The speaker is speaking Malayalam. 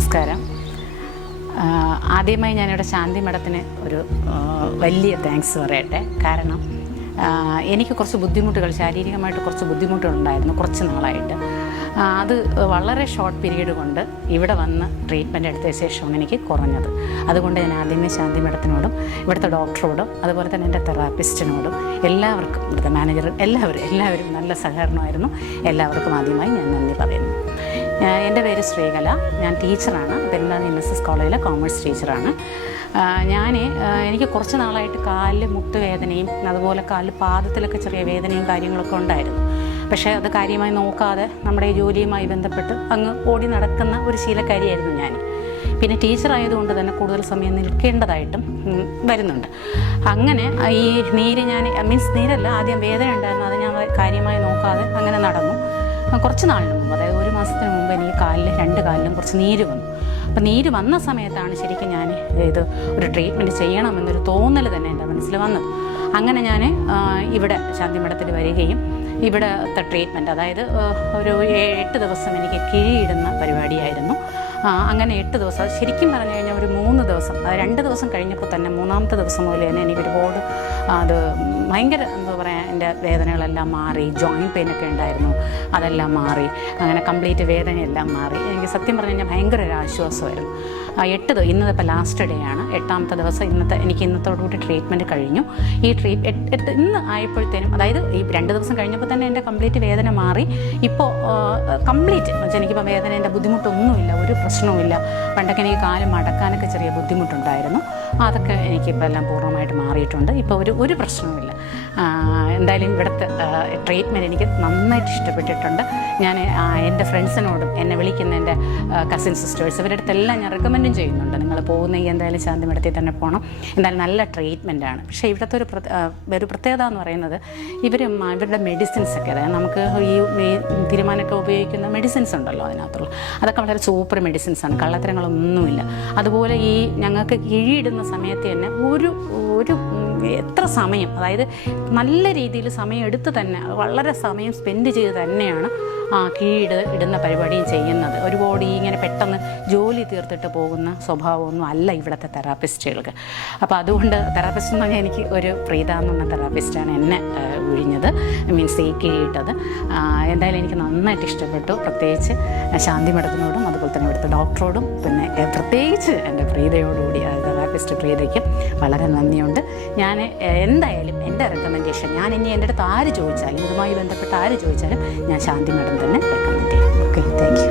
നമസ്കാരം. ആദ്യമായി ഞാനിവിടെ ശാന്തി മഠത്തിന് ഒരു വലിയ താങ്ക്സ് പറയട്ടെ. കാരണം എനിക്ക് കുറച്ച് ബുദ്ധിമുട്ടുകൾ, ശാരീരികമായിട്ട് കുറച്ച് ബുദ്ധിമുട്ടുകളുണ്ടായിരുന്നു കുറച്ച് നാളായിട്ട്. അത് വളരെ ഷോർട്ട് പീരീഡ് കൊണ്ട് ഇവിടെ വന്ന് ട്രീറ്റ്മെൻറ്റ് എടുത്ത ശേഷമാണ് എനിക്ക് കുറഞ്ഞത്. അതുകൊണ്ട് ഞാൻ ആദ്യമേ ശാന്തി മഠത്തിനോടും ഇവിടുത്തെ ഡോക്ടറോടും അതുപോലെ തന്നെ എൻ്റെ തെറാപ്പിസ്റ്റിനോടും എല്ലാവർക്കും, ഇവിടുത്തെ മാനേജർ, എല്ലാവരും നല്ല സഹകരണമായിരുന്നു. എല്ലാവർക്കും ആദ്യമായി ഞാൻ നന്ദി പറയുന്നു. എൻ്റെ പേര് ശ്രീകല. ഞാൻ ടീച്ചറാണ്. പെരുന്നാൾ NSS കോളേജിലെ കോമേഴ്സ് ടീച്ചറാണ്. എനിക്ക് കുറച്ച് നാളായിട്ട് കാലിൽ മുട്ടുവേദനയും അതുപോലെ കാലിൽ പാദത്തിലൊക്കെ ചെറിയ വേദനയും കാര്യങ്ങളൊക്കെ ഉണ്ടായിരുന്നു. പക്ഷേ അത് കാര്യമായി നോക്കാതെ നമ്മുടെ ഈ ജോലിയുമായി ബന്ധപ്പെട്ട് അങ്ങ് ഓടി നടക്കുന്ന ഒരു ശീലക്കാരിയായിരുന്നു ഞാൻ. പിന്നെ ടീച്ചറായതുകൊണ്ട് തന്നെ കൂടുതൽ സമയം നിൽക്കേണ്ടതായിട്ടും വരുന്നുണ്ട്. അങ്ങനെ ഈ നീര് നീരല്ല, ആദ്യം വേദന ഉണ്ടായിരുന്നു. അത് ഞാൻ കാര്യമായി നോക്കാതെ അങ്ങനെ നടന്നു. കുറച്ച് നാളിന് മുമ്പ്, അതായത് ഒരു മാസത്തിന് മുമ്പ് എനിക്ക് രണ്ട് കാലിലും കുറച്ച് നീര് വന്നു. അപ്പം നീര് വന്ന സമയത്താണ് ശരിക്കും ഞാൻ ഇത് ഒരു ട്രീറ്റ്മെൻറ്റ് ചെയ്യണമെന്നൊരു തോന്നൽ തന്നെ എൻ്റെ മനസ്സിൽ വന്നത്. അങ്ങനെ ഞാൻ ഇവിടെ ശാന്തി മഠത്തിൽ വരികയും ഇവിടുത്തെ ട്രീറ്റ്മെൻറ്റ്, അതായത് ഒരു 8 ദിവസം എനിക്ക് കിഴിയിടുന്ന പരിപാടിയായിരുന്നു. അങ്ങനെ 8 ദിവസം, അത് ശരിക്കും പറഞ്ഞു കഴിഞ്ഞാൽ ഒരു 3 ദിവസം, അത് 2 ദിവസം കഴിഞ്ഞപ്പോൾ തന്നെ 3-ാമത്തെ ദിവസം മുതൽ തന്നെ എനിക്ക് ഒരുപാട് അത് ഭയങ്കര എൻ്റെ വേദനകളെല്ലാം മാറി. ജോയിൻറ്റ് പെയിനൊക്കെ ഉണ്ടായിരുന്നു, അതെല്ലാം മാറി. അങ്ങനെ കംപ്ലീറ്റ് വേദനയെല്ലാം മാറി. എനിക്ക് സത്യം പറഞ്ഞു കഴിഞ്ഞാൽ ഭയങ്കര ഒരു ആശ്വാസമായിരുന്നു. ഇന്നതിപ്പോൾ ലാസ്റ്റ് ഡേ ആണ്, 8-ാമത്തെ ദിവസം. എനിക്ക് ഇന്നത്തോടുകൂടി ട്രീറ്റ്മെൻറ്റ് കഴിഞ്ഞു. ഈ ഇന്ന് ആയപ്പോഴത്തേനും, അതായത് ഈ 2 ദിവസം കഴിഞ്ഞപ്പോൾ തന്നെ എൻ്റെ കംപ്ലീറ്റ് വേദന മാറി. ഇപ്പോൾ കംപ്ലീറ്റ് എന്ന് വെച്ചാൽ എനിക്കിപ്പോൾ വേദനേൻ്റെ ബുദ്ധിമുട്ടൊന്നുമില്ല, ഒരു പ്രശ്നവുമില്ല. പണ്ടൊക്കെ എനിക്ക് കാല് മടക്കാനൊക്കെ ചെറിയ ബുദ്ധിമുട്ടുണ്ടായിരുന്നു. അതൊക്കെ എനിക്കിപ്പോൾ എല്ലാം പൂർണ്ണമായിട്ട് മാറിയിട്ടുണ്ട്. ഇപ്പോൾ ഒരു പ്രശ്നവുമില്ല. എന്തായാലും ഇവിടുത്തെ ട്രീറ്റ്മെൻറ്റ് എനിക്ക് നന്നായിട്ട് ഇഷ്ടപ്പെട്ടിട്ടുണ്ട്. ഞാൻ എൻ്റെ ഫ്രണ്ട്സിനോടും എന്നെ വിളിക്കുന്ന എൻ്റെ കസിൻ സിസ്റ്റേഴ്സ്, ഇവരുടെ അടുത്തെല്ലാം ഞാൻ റെക്കമെൻഡും ചെയ്യുന്നുണ്ട്. നിങ്ങൾ പോകുന്നെങ്കിൽ എന്തായാലും ശാന്തി മഠത്തിൽ തന്നെ പോകണം. എന്തായാലും നല്ല ട്രീറ്റ്മെൻറ്റാണ്. പക്ഷേ ഇവിടുത്തെ ഒരു പ്രത്യേകത എന്ന് പറയുന്നത് ഇവരുടെ മെഡിസിൻസൊക്കെ, അതായത് നമുക്ക് ഈ തീരുമാനമൊക്കെ ഉപയോഗിക്കുന്ന മെഡിസിൻസ് ഉണ്ടല്ലോ അതിനകത്തുള്ള, അതൊക്കെ വളരെ സൂപ്പർ മെഡിസിൻസാണ്. കള്ളത്തരങ്ങളൊന്നുമില്ല. അതുപോലെ ഈ ഞങ്ങൾക്ക് കിഴിയിടുന്ന സമയത്ത് തന്നെ ഒരു എത്ര സമയം, അതായത് നല്ല രീതിയിൽ സമയം എടുത്ത് തന്നെ, വളരെ സമയം സ്പെൻഡ് ചെയ്ത് തന്നെയാണ് ഇടുന്ന പരിപാടിയും ചെയ്യുന്നത്. ഒരുപാട് ഇങ്ങനെ പെട്ടെന്ന് ജോലി തീർത്തിട്ട് പോകുന്ന സ്വഭാവമൊന്നും അല്ല ഇവിടുത്തെ തെറാപ്പിസ്റ്റുകൾക്ക്. അപ്പോൾ അതുകൊണ്ട് തെറാപ്പിസ്റ്റ് എന്ന് പറഞ്ഞാൽ എനിക്ക് ഒരു പ്രീത എന്ന് പറഞ്ഞ തെറാപ്പിസ്റ്റാണ് എന്നെ ഒഴിഞ്ഞത്, മീൻസ് ഈ കിഴിയിട്ടത്. എന്തായാലും എനിക്ക് നന്നായിട്ട് ഇഷ്ടപ്പെട്ടു. പ്രത്യേകിച്ച് ശാന്തി മഠത്തിനോടും അതുപോലെ തന്നെ ഇവിടുത്തെ ഡോക്ടറോടും പിന്നെ പ്രത്യേകിച്ച് എൻ്റെ പ്രീതയോടുകൂടി, തെറാപ്പിസ്റ്റ് പ്രീതയ്ക്കും വളരെ നന്ദിയുണ്ട്. ഞാൻ എന്തായാലും എൻ്റെ റെക്കമെൻഡേഷൻ, ഇനി എൻ്റെ അടുത്ത് ആര് ചോദിച്ചാലും, ഇതുമായി ബന്ധപ്പെട്ട് ആര് ചോദിച്ചാലും ഞാൻ ശാന്തി മഠം തന്നെ റെക്കമെൻഡ് ചെയ്യും. Okay, thank you.